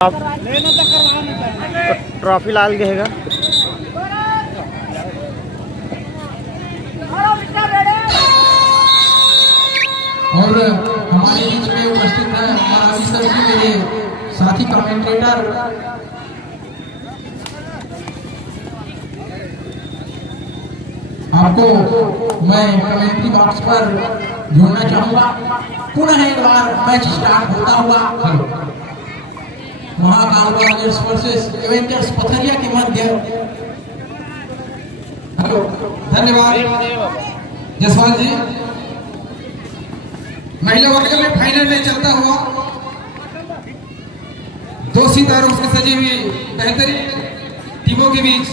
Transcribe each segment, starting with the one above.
आप ट्रॉफी लाल गएगा। और हमारे बीच में उपस्थित है हमारा सर जी, मेरे साथी कमेंटेटर। आपको मैं कमेंट्री बॉक्स पर जोड़ना चाहूंगा। पुनः एक बार मैच स्टार्ट होता हुआ Mahakal warriors versus avengers Pathariya के मध्य। हेलो, धन्यवाद जसवाल जी। महिला वर्ग में फाइनल में चलता हुआ दो सितारों से सजी हुई बेहतरीन टीमों के बीच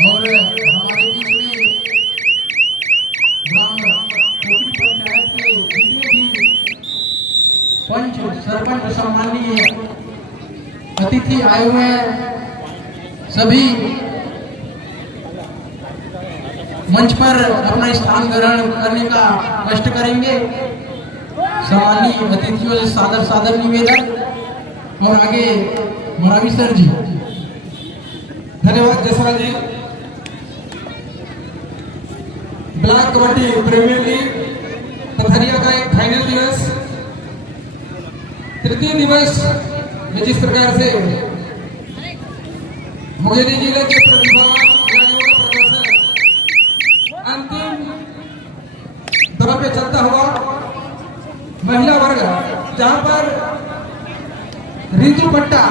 और हमारे बीच में ग्राम टोकरी पंचायत के जितने भी पंच सरपंच सम्मानीय अतिथि आए हुए हैं, सभी मंच पर अपना स्थान ग्रहण करने का कष्ट करेंगे। सम्मानीय अतिथियों से सादर सादर निवेदन। और आगे मोरावी सर जी। धन्यवाद Jaswal ji. Black kabaddi premier league Pathariya का एक फाइनल दिवस, तृतीय दिवस में जिस प्रकार से मुंगेरी जिले के प्रतिभावान खिलाड़ियों का प्रदर्शन अंतिम दौर पे चलता हुआ, महिला वर्ग जहां पर रितु पट्टा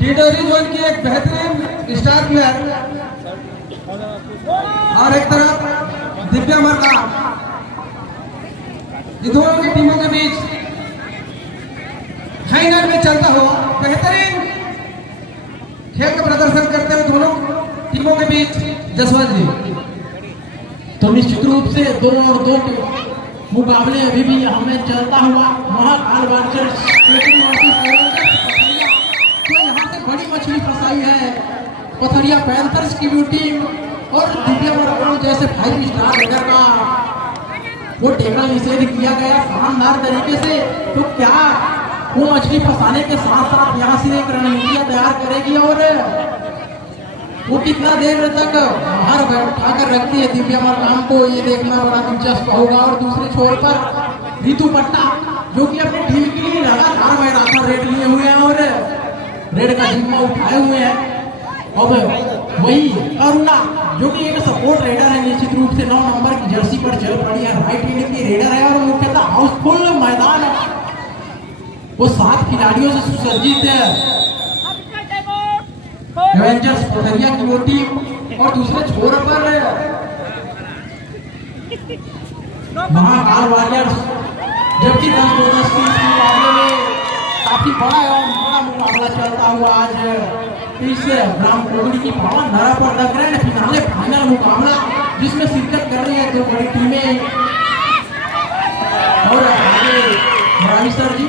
डिडोरी जोन की एक बेहतरीन स्टार प्लेयर और एक तरफ दिव्या मर्दा, ये दोनों की टीमों के बीच फाइनल में चलता हुआ बेहतरीन खेल का प्रदर्शन करते हुए दोनों टीमों के बीच जसवंत जी। तो निश्चित रूप से 2 और 2 के मुकाबले अभी भी हमें चलता हुआ महाकाल वारियर्स। तो यहाँ से बड़ी मछली फंसाई है पथरिया पैंथर्स की भी टीम और दिव्या मर्दा जैसे 5 स्टार रेडर का वो टेकल निषेध किया गया शानदार तरीके से। तो क्या वो मछली फंसाने के साथ साथ यहाँ से एक रणनीतियां तैयार करेगी और वो कितना देर तक बाहर बैठा कर रखती है दिव्या मर्दा को, ये देखना बड़ा दिलचस्प होगा। और दूसरे छोर पर रितु पट्टा जो कि अपनी टीम के लिए लगातार मैदान रेड लिए हुए हैं और रेड का जिम्मा उठाए हुए हैं। अब वही करुणा जो कि एक सपोर्ट रेडर है, निश्चित रूप से 9 नंबर की जर्सी पर चल पड़ी है, राइट हैंड की रेडर है और मुख्यतः हाउसफुल मैदान वो 7 खिलाड़ियों से सुसज्जित है। एवेंजर्स पथरिया की वो टीम और दूसरे छोर पर महाकाल वारियर्स, जबकि 10-10 की मुकाबले में काफी बड़ा मुकाबला चलता हुआ आज इस ग्राम टोकरी की पावन धरा पर लग रहे हैं फिनाले फाइनल मुकाबला, जिसमें शिरकत कर रही है 2 बड़ी टीमें। और आगे मोरावी सर जी।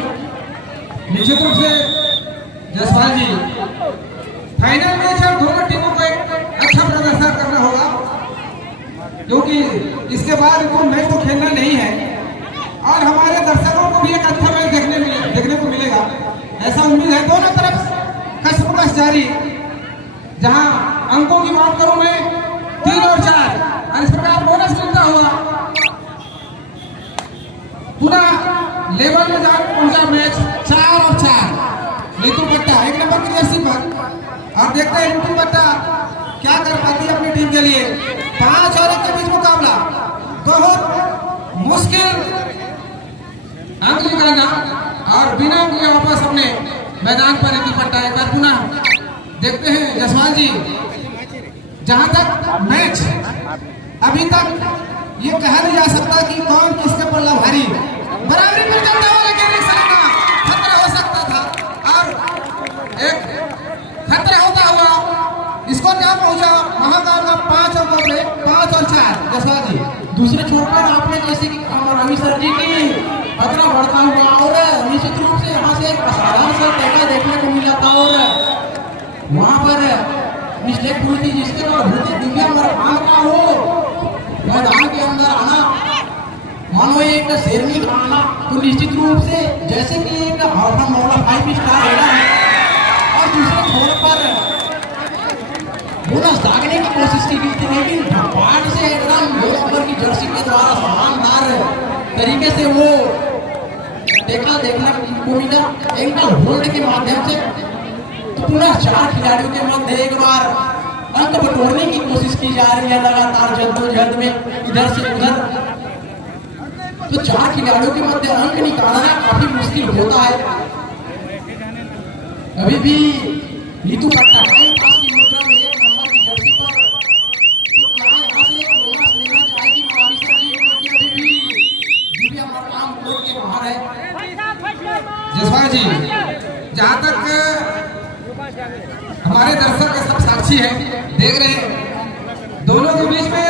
निश्चित रूप से जसवाल जी, फाइनल मैच है, दोनों टीमों को एक अच्छा प्रदर्शन करना होगा क्योंकि इसके बाद वो मैच तो खेलना नहीं है और हमारे दर्शकों को भी एक अच्छा मैच देखने को मिलेगा, ऐसा उम्मीद है। दोनों तरफ कस जारी। जहां अंकों की बात करूं मैं 3 और 4 और इस प्रकार बोनस मिलता हुआ पूरा लेवल में जाकर पहुंचा मैच 4 और 4। रितु पट्टा 1 नंबर की जर्सी पर आप देखते हैं रितु पट्टा क्या कर पाती है अपनी टीम के लिए। 5 और 1 के बीच मुकाबला, बहुत मुश्किल अंक निकालना और बिना अंक के वापस अपने मैदान पर रितु पट्टा एक बार पुनः देखते हैं जसवाल जी। जहां तक मैच अभी तक ये कहा नहीं जा सकता कि कौन किसके पल्ला भारी, बराबरी पर चलता हुआ लेकिन एक सामना खतरा हो सकता था और एक खतरा होता हुआ इसको क्या पहुंचा महाकाल का 5 अंकों पे 5 और 4 जसवाल जी। दूसरे छोर पर आपने जैसे कि रवि सर जी की खतरा बढ़ता हुआ और निश्चित रूप से यहाँ से एक असाधारण सा टेका देखने को मिला था और वहाँ पर मिस्टेक हुई थी जिसके बाद दिव्या मर्दा का हो मैदान के अंदर आना मानो एक शेरनी खाना, तो निश्चित रूप से जैसे कि एक हॉर्न मॉडल 5 स्टार रेडर है और दूसरे छोर पर बोनस दागने की कोशिश की गई थी, लेकिन धपाट से एकदम 2 नंबर की जर्सी के द्वारा शानदार तरीके से वो देखा देखने को मिला एंकल होल्ड के माध्यम से। तो पुनः 4 खिलाड़ियों के मध्य एक बार अंक बटोरने की कोशिश की जा रही है लगातार जद्दोजहद में इधर से उधर। तो 4 खिलाड़ियों के मध्य अंक निकालना काफी मुश्किल होता है। अभी भी नीतू पट्टा टाइम पास की मुद्रा में 1 नंबर की जर्सी पर, तो क्या यहाँ से एक बोनस लेना चाहेगी महाविश्व जी, क्योंकि अभी भी दिव्या मरकाम कोर्ट के बाहर है। जसवाल जी, जहाँ तक हमारे दर्शक सब साक्षी हैं, देख रहे हैं दोनों के बीच में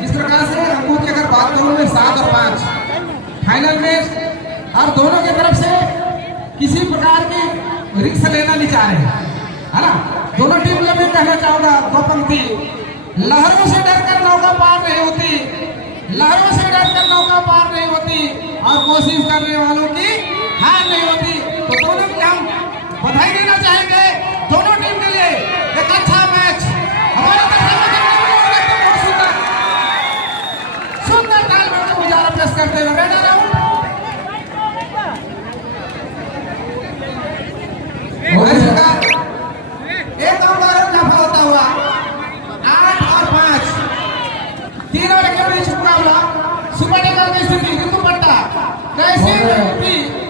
जिस प्रकार से अंकों की अगर बात करूं मैं 7 और 5 फाइनल में, और दोनों की तरफ से किसी प्रकार की रिस्क लेना नहीं चाह रहे हैं, है ना। दोनों टीम में मैं कहना चाहूंगा 2 पंक्ति, लहरों से डरकर नौका पार नहीं होती, लहरों से डरकर नौका पार नहीं होती, और कोशिश करने वालों की हार नहीं होती। तो दोनों की हम बधाई देना चाहेंगे दोनों टीम के लिए। एक अच्छा मैच हमारे सुंदर तालमेल का मुजाहरा पेश करते हुए रेडर एक और दफा होता हुआ 8 और 5 तीनों के बीच मुकाबला सुपर टेकर की स्थिति ऋतु पट्टा कैसी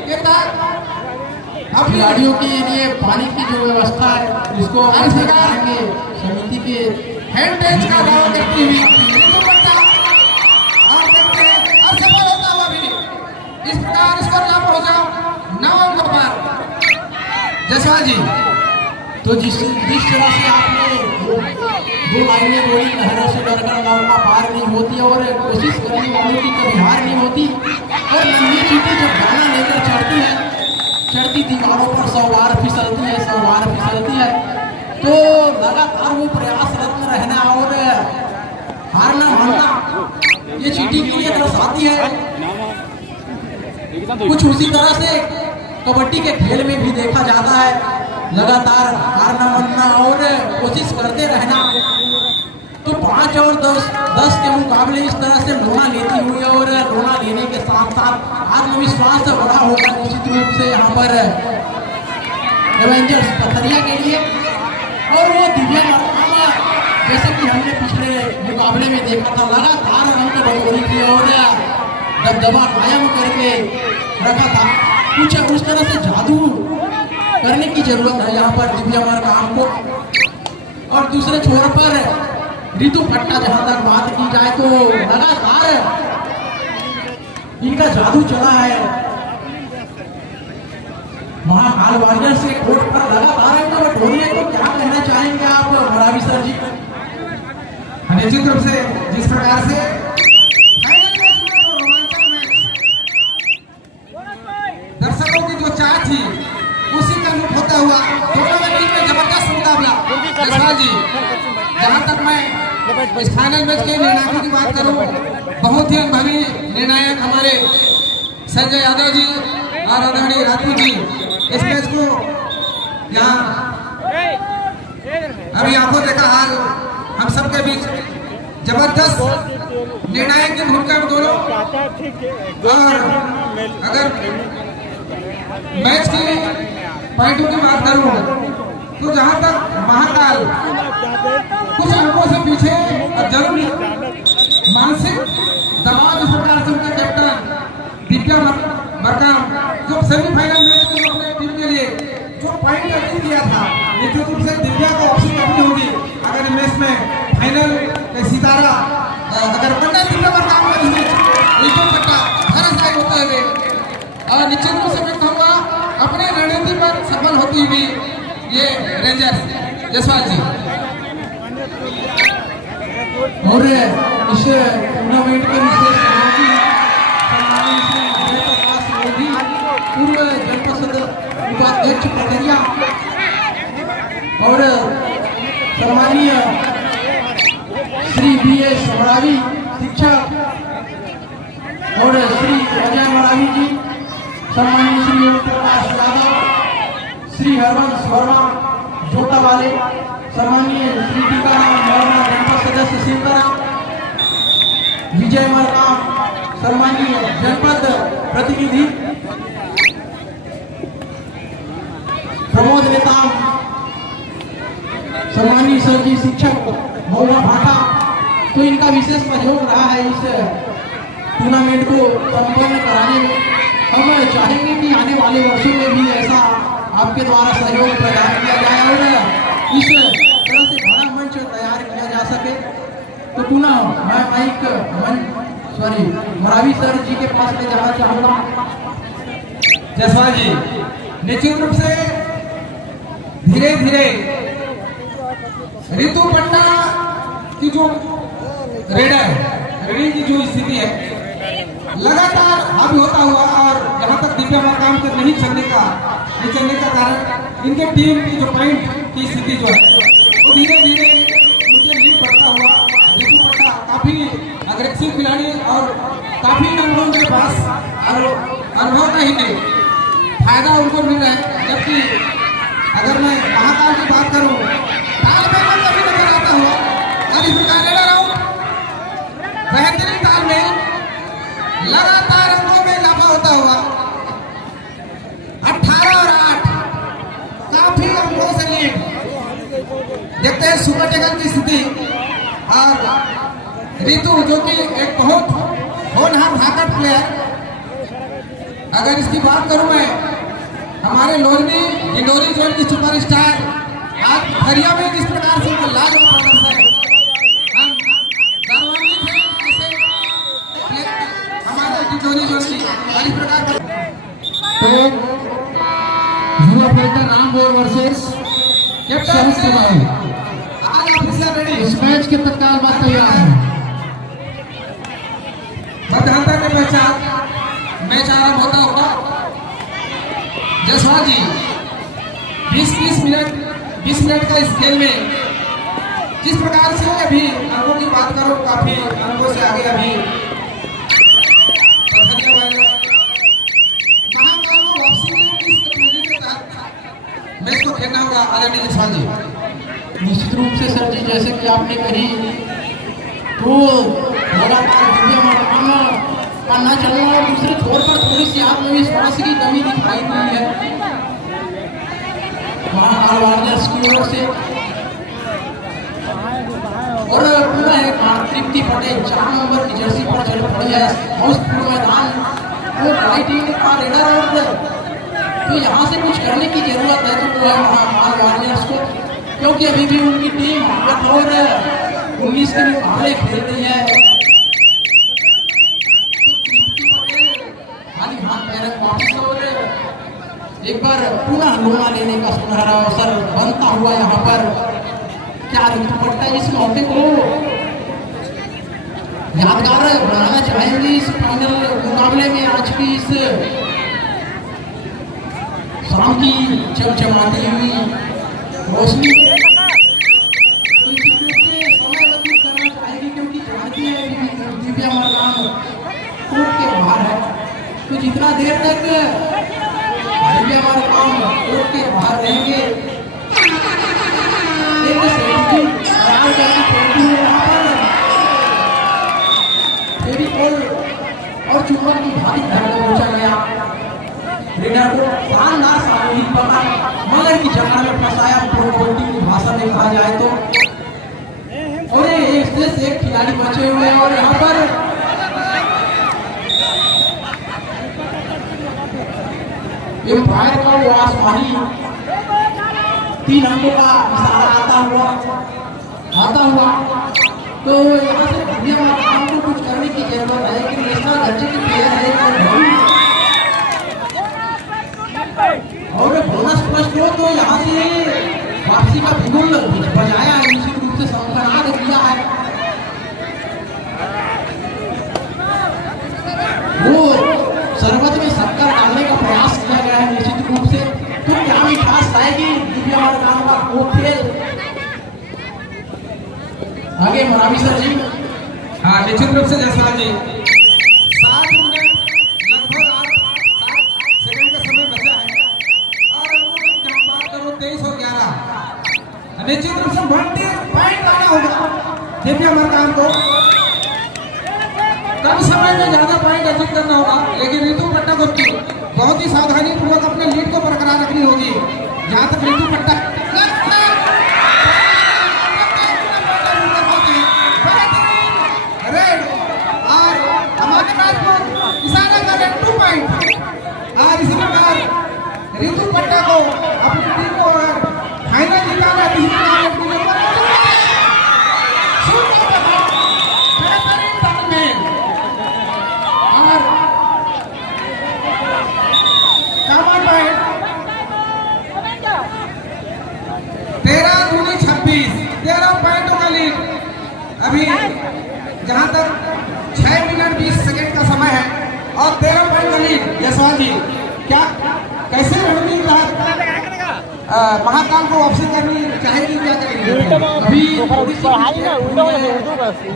के तहत खिलाड़ियों के लिए पानी की जो व्यवस्था है इसको करेंगे समिति के हैंड टच का दावा करती हुई ऋतु पट्टा और देखते हैं और सफल होता हुआ भी इस प्रकार स्कोर ना पहुंचा 9 अंक पर। जसवाल जी, तो जिस तरह से आपने 2 लाइनें बोली, लहरों से डरकर नौका पार नहीं होती और कोशिश करने वालों की कभी हार नहीं होती, और लंबी चीटी जब गाना लेकर चढ़ती दीवारों पर 100 बार फिसलती है, 100 बार फिसलती है, तो लगातार वो प्रयासरत रहना और हार ना मानना ये चीटी के लिए दर्शाती है। कुछ उसी तरह से कबड्डी के खेल में भी देखा जाता है, लगातार हार ना मानना और कोशिश करते रहना। तो 5 और 10 के मुकाबले इस तरह से लोना लेती हुई और लोना लेने के साथ साथ आत्मविश्वास बड़ा होगा निश्चित रूप से यहाँ पर एवेंजर्स पथरिया के लिए। और वो दिव्या मरकामा जैसे कि हमने पिछले मुकाबले में देखा था, लगातार अंक बटोरी थी और दबदबा कायम करके रखा था। कुछ उस तरह से जादू करने की जरूरत है यहाँ पर दिव्या मरकाम को। और दूसरे छोर पर ऋतु पट्टा, जहां तक बात की जाए तो लगातार इनका जादू चला है महाकाल वारियर्स के कोर्ट पर, लगातार इनका बटोरी है। तो क्या कहना चाहेंगे आप बड़ावी सर जी? निश्चित रूप से जिस प्रकार से फाइनल मैच में जो रोमांचक मैच दर्शकों की जो चाह थी उसी का लुप्त होता हुआ दोनों टीम में जबरदस्त मुकाबला। जसवाल जी, जहां तक मैं इस फाइनल मैच के निर्णायकों की बात करूं, बहुत ही अनुभवी निर्णायक हमारे संजय यादव जी और आदरणीय राजपूत जी इस मैच को यहाँ अभी आंखों देखा हाल हम सबके बीच जबरदस्त निर्णायक की भूमिका में दोनों। और अगर मैच की पॉइंटों की बात करूं तो जहां तक महाकाल कुछ अंकों से पीछे और जरूरी मानसिक दबाव इस प्रकार से उनके कैप्टन दिव्या मरकाम जो सेमीफाइनल मैच में अपने टीम के लिए जो पॉइंट अर्जित किया था, निश्चित रूप से दिव्या को वापसी करनी होगी अगर मैच में फाइनल में सितारा अगर बनना दिव्या मरकाम में भी ऋतु पट्टा धराशायी होते हुए और निश्चित रूप से मैं कहूँगा अपने रणनीति पर सफल होती हुई ये रेंजर्स। जसवाल जी, और इस टूर्नामेंट के विशेष पूर्व जनपद उपाध्यक्ष पथरिया और सम्मानीय श्री BS समरावी शिक्षक और श्री मरावी जी, सम्मानित श्री ओम प्रकाश यादव, श्री हरवंश वर्मा जोटा वाले, सम्मानीय श्री टीकाराम वर्मा जनपद सदस्य शिवकरा, विजय मरकाम सम्मानीय जनपद प्रतिनिधि, प्रमोद नेताम सम्मानीय सर जी शिक्षक मौला भाटा। तो इनका विशेष सहयोग रहा है इस टूर्नामेंट को संपन्न कराने में। हम चाहेंगे कि आने वाले वर्षों में भी ऐसा आपके द्वारा सहयोग प्रदान किया जाए और इस तरह से बड़ा मंच तैयार किया जा सके। तो पुनः मैं माइक मरावी सर जी के पास ले जाना चाहूँगा। जसवाल जी, निश्चित रूप से धीरे धीरे ऋतु पट्टा की जो रेडी की जो स्थिति है लगातार हावी होता हुआ और यहाँ तक दिव्या मकाम तक नहीं चलने का कारण इनके टीम की जो पॉइंट की स्थिति जो है वो धीरे धीरे उनके लीड बढ़ता हुआ ऋतु पट्टा काफी अग्रेसिव खिलाड़ी और काफी अनुभव उनके पास और अनुभव का ही नहीं फायदा उनको मिल रहा है। जबकि अगर मैं महाकाल की बात करूं तालमेल कभी नजर आता हुआ और इस प्रकार बेहतरीन तालमेल लगातार अंकों में इजाफा होता हुआ 18 और 8 काफी अंकों से लीड देखते हैं सुपर टेकन की स्थिति। और ऋतु जो कि एक बहुत होनहार धाकड़ प्लेयर, अगर इसकी बात करूं मैं हमारे लोरमी इंडोरी जोन की सुपरस्टार आज खरिया में किस प्रकार से लाजवाब प्रदर्शन हम गौरवान्वित हैं ऐसे हमारे इंडोरी जोन की इस प्रकार तो युवा प्लेयर रामगोर वर्सेस सहस्त्र भाई आज ऑफिसर रेडी इस मैच के तत्काल बाद तैयार है। मतदाता के पहचान मैच आरंभ होता होगा। जसवाल जी 20 मिनट का इस खेल में जिस प्रकार से अभी अंकों की बात करो काफी अंकों से आगे अभी वापसी में किस स्ट्रेटजी के तहत मैच को खेलना होगा आदरणीय जसवाल जी? निश्चित रूप से सर जी, जैसे कि आपने कही तो लगातार दिव्या मकाम का न चलना और दूसरे छोर पर थोड़ी सी आत्मविश्वास की कमी दिखाई दी है महाकाल वारियर्स की ओर से। और पूरा एक तृप्ति पटेल 4 नंबर की जर्सी पर चल पड़ी है हाउसफुल मैदान वो राइट इन का रेडर और तो यहाँ से कुछ करने की जरूरत है तो वो है महाकाल वारियर्स को, क्योंकि अभी भी उनकी टीम 8 और 19 के मुकाबले खेल रही है। एक बार पुनः लोना लेने का सुनहरा अवसर बनता हुआ यहाँ पर क्या ऋतु पट्टा इस मौके को यादगार बनाना चाहेंगे इस फाइनल मुकाबले में आज की इस शाम की चमचमाती हुई रोशनी समय व्यतीत करना चाहेगी, क्योंकि जानती है दिव्या मकाम कोर्ट के बाहर है। तो जितना देर तक दिव्या मकाम कोर्ट के बाहर रहेंगे एक स्ट्रेटजी तैयार करनी पड़ती है यहाँ पर फेविकोल और चुंबक की भारी धार को पहुंचा गया रेडर को शानदार सामूहिक पकड़ मगर की जगह में फंसाया प्रोबोटी की भाषा में कहा जाए तो। और एक से एक खिलाड़ी बचे हुए हैं और यहाँ पर एम्पायर का वो आसमानी 3 अंकों का इशारा आता हुआ तो यहाँ से दिव्या मकाम को कुछ करने की जरूरत है कि नेशनल दर्जे के प्लेयर है और बोनस प्लस तो यहाँ से वापसी का बिगुल बजाया है, निश्चित रूप से संकल्प दिया है। वो शरबत में शक्कर डालने का प्रयास किया गया है निश्चित रूप से। तो क्या मिठास लाएगी दिव्या मकाम का वो खेल आगे मरावी सर जी। हाँ निश्चित रूप से जसवाल जी 7 मिनट लगभग कम समय में ज्यादा पॉइंट अर्जित करना होगा, लेकिन ऋतु पट्टा को बहुत ही सावधानी पूर्वक अपने लीड को बरकरार रखनी होगी। जहां तक ऋतु पट्टा रेड और हमारे मैच को इशारा कर रहे 2 पॉइंट और इसी प्रकार ऋतु पट्टा को अपनी टीम को फाइनल जिताना है। इसी प्रकार अभी जहां तक 6 मिनट 20 सेकंड का समय है और 13 पॉइंट का लीड। जयसवाल जी क्या कैसे रणनीति महाकाल को वापसी करनी चाहेगी, क्या करेंगे? अभी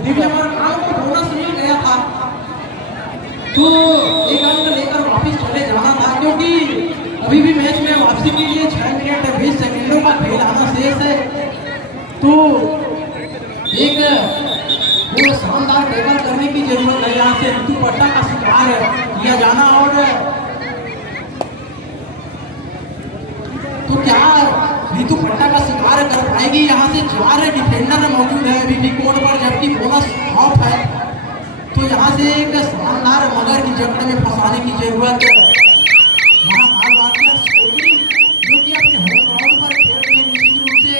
दिव्या महाकाल को बोनस मिल गया था तो एक अंक लेकर वापस चले जाना था, क्योंकि अभी भी मैच में वापसी के लिए 6 मिनट 20 सेकंडों का खेल आना शेष है। तो एक वो शानदार टेबल करने की जरूरत है, यहाँ से ऋतु पट्टा का शिकार किया जाना। और तो क्या ऋतु पट्टा का शिकार कर पाएगी? यहाँ से 4 डिफेंडर मौजूद है अभी भी कोर्ट पर, जबकि बोनस ऑफ है। तो यहाँ से एक शानदार मगर की जगह में फंसाने की जरूरत है। जो कि अपने होम ग्राउंड पर खेल रही है, निश्चित रूप से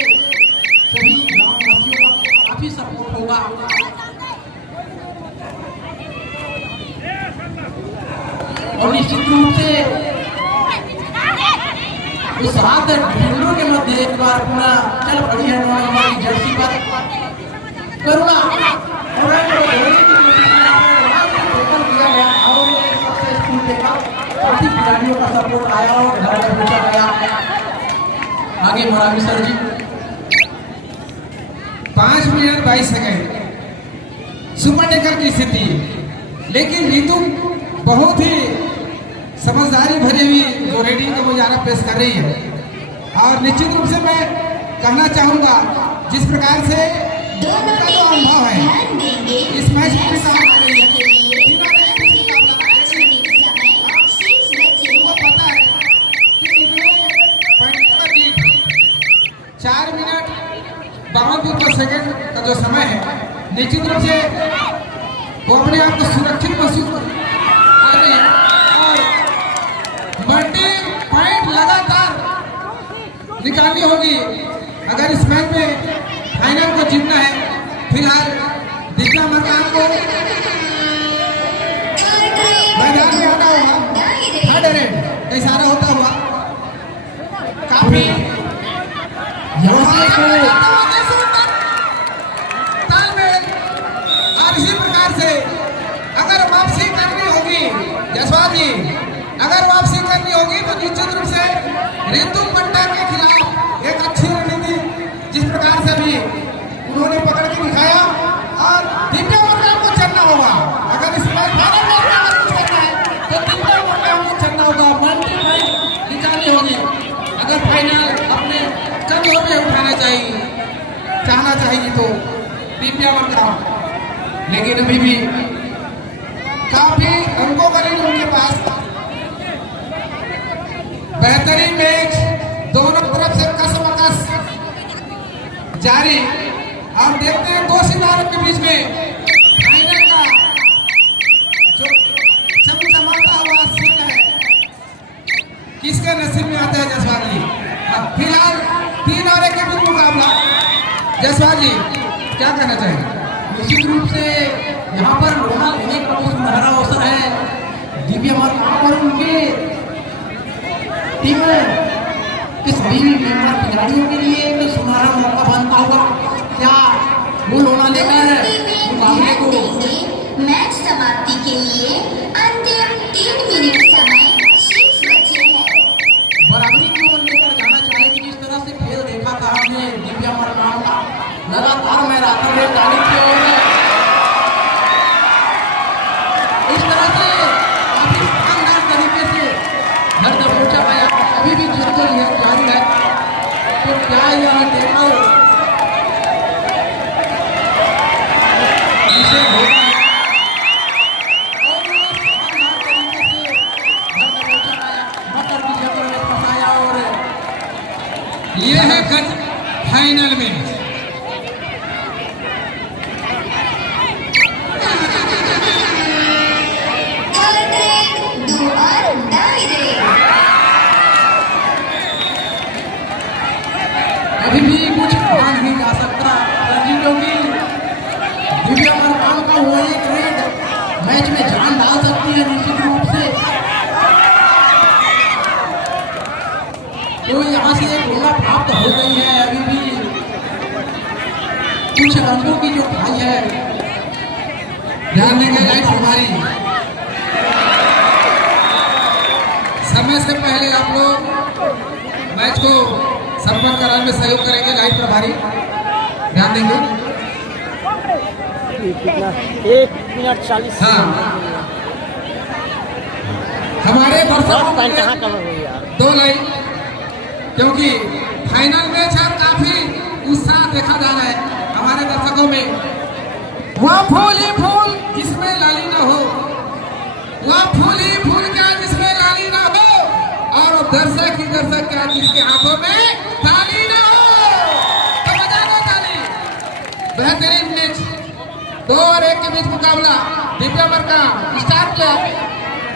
सभी ग्रामवासियों का काफी सपोर्ट होगा। और निश्चित रूप से उस 7 डिफेंडरों के मध्य एक बार अपना चल पड़ी है हमारी जर्सी पर करुणा काफी खिलाड़ियों का सपोर्ट आया और घर में पहुंचा गया। आगे मोराबी सर जी 5 मिनट 22 सेकंड सुपर टेकर की स्थिति, लेकिन ऋतु बहुत ही समझदारी भरी हुई जो रेडिंग का मुजाहरा पेश कर रही है। और निश्चित रूप से मैं कहना चाहूंगा जिस प्रकार से दोनों का जो अनुभव है इस मैच में काम कर रही है, उनको पता है कि इतने पॉइंट का लीड 4 मिनट 52 सेकंड का जो समय है, निश्चित रूप से वो अपने आप को सुरक्षित महसूस कर रही है और मल्टी पॉइंट लगातार निकालनी होगी अगर इस मैच में फाइनल को जीतना है। फिलहाल दिव्या मकान को मैदान में आना होगा, थर्ड रेड का इशारा होता हुआ काफी तालमेल। और इसी प्रकार से अगर वापसी करनी होगी जयसवाल जी, अगर वापसी करनी होगी तो निश्चित रूप से ऋतु पट्टा के खिलाफ एक अच्छी रणनीति जिस प्रकार से भी उन्होंने पकड़ के दिखाया और दिव्या मकान को चलना होगा। अगर इस मैच फाइनल में कुछ करना है तो दिव्या मकान को चलना होगा, मल्टी पॉइंट निकालनी होगी। अगर फाइनल अपने कंधों में उठाना चाहना चाहिए तो दिव्या मकान, लेकिन अभी भी काफी अंकों का लीड उनके पास। बेहतरीन मैच दोनों तरफ से कसमकस जारी। आप देखते हैं 2 सितारों के बीच में फाइनल का जो चमचमाता हुआ सीन है किसके नसीब में आता है जयसवाल जी। फिलहाल 3 ओवर के बीच मुकाबला, जयसवाल जी क्या कहना चाहेंगे? निश्चित रूप से यहाँ पर लोहा लेने का सुनहरा अवसर है दिव्या मकान और उनके टीम के सभी मेंबर खिलाड़ियों के लिए एक सुनहरा मौका बनता होगा। क्या वो लोना लेकर मुकाबले को मैच समाप्ति के लिए अंतिम 3 मिनट समय शेष बचे हैं। बराबरी की ओर लेकर जाना चाहेंगे। जिस तरह से खेल देखा था हमने दिव्या मकान का, लगातार मैराथन में तारीफ की ओर इस तरह से काफी शानदार तरीके से घर तक पहुंचा गया। अभी भी जद्दोजहद जारी है। तो क्या यह टेबल जिसे होगा रही है निश्चित रूप से। तो यहाँ से एक गोला प्राप्त हो गई है। अभी भी कुछ रंगों की जो खाई है, ध्यान देंगे लाइट हमारी। समय से पहले आप लोग मैच को संपन्न कराने में सहयोग करेंगे। लाइट प्रभारी ध्यान देंगे। 1 मिनट 40 हाँ, हमारे दर्शकों के कहाँ कवर हुई यार। 2 लाइन, क्योंकि फाइनल मैच है, काफी उत्साह देखा जा रहा है हमारे दर्शकों में। वह फूल ही फूल जिसमें लाली ना हो, वह फूल ही फूल क्या जिसमें लाली ना हो, और दर्शक ही दर्शक क्या जिसके हाथों में ताली ना हो। तो बजा दो ताली। बेहतरीन मैच, 2 और 1 के बीच मुकाबला। दिव्या अमर का स्टार्ट किया,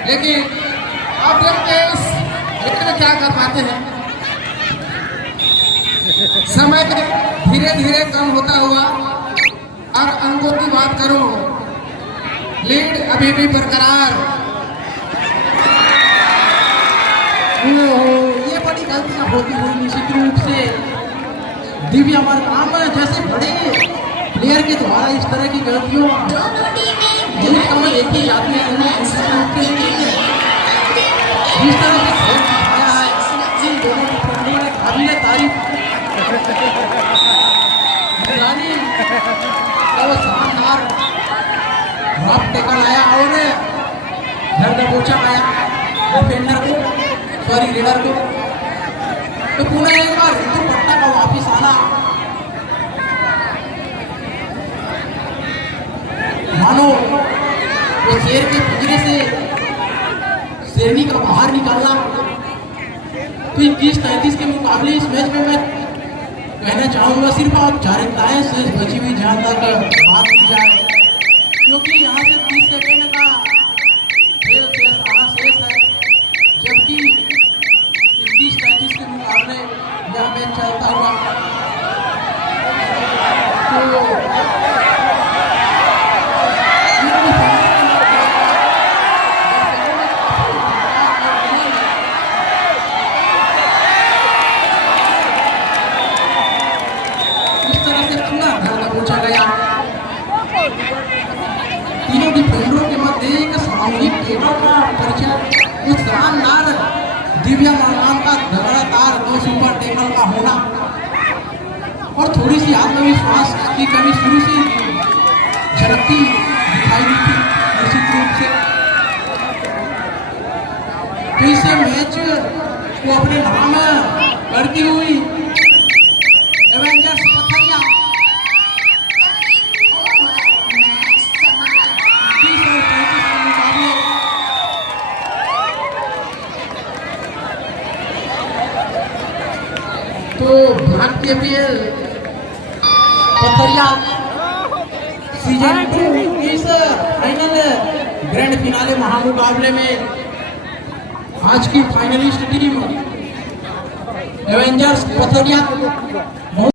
लेकिन अब देखते हैं इस खेल में क्या कर पाते हैं। समय धीरे धीरे कम होता हुआ, और अंकों की बात करूं, लीड अभी भी बरकरार। ये बड़ी गलतियां होती हुई निश्चित रूप से दिव्या अमरकाम जैसे बड़े प्लेयर के द्वारा इस तरह की गलतियों दोनों टीमें बहुत कम देखी जाती है। मैच समाप्ति के लिए जिस तरह से खेल दिखाया है, इन दोनों की खिलाड़ियों ने काबिल तारीफ निगरानी और शानदार ड्रॉप टेकल आया और घर दबोचा आया डिफेंडर को, सॉरी लीडर को। तो पुनः एक बार ऋतु पट्टा का वापिस आना, मानो वो शेर के पिंजरे से शेरनी का बाहर निकालना। तो 21-33 के मुकाबले इस मैच में मैं कहना चाहूँगा सिर्फ आप चारिताएं शेष बची हुई जहाँ तक बात की जाए, क्योंकि यहाँ से 30 सेकेंड का खेल शेष आना शेष है, जबकि 21-33 के मुकाबले यह मैच चलता हुआ। तीनों डिफेंडरों के मध्य एक सामूहिक टेबल का परिचय, उस शानदार दिव्या अमरकाम का लगातार 2 सुपर टेबल का होना, और थोड़ी सी आत्मविश्वास की कमी शुरू से झलकती दिखाई दी थी निश्चित रूप से। तो इस मैच को अपने नाम करती हुई एवेंजर्स पथरिया मैच समाप्त। 30 और 35 के मुकाबले तो भारतीय पीएल पथरिया सीजन 2 इस फाइनल ग्रैंड फिनाले महामुकाबले में आज की फाइनलिस्ट टीम एवेंजर्स पथरिया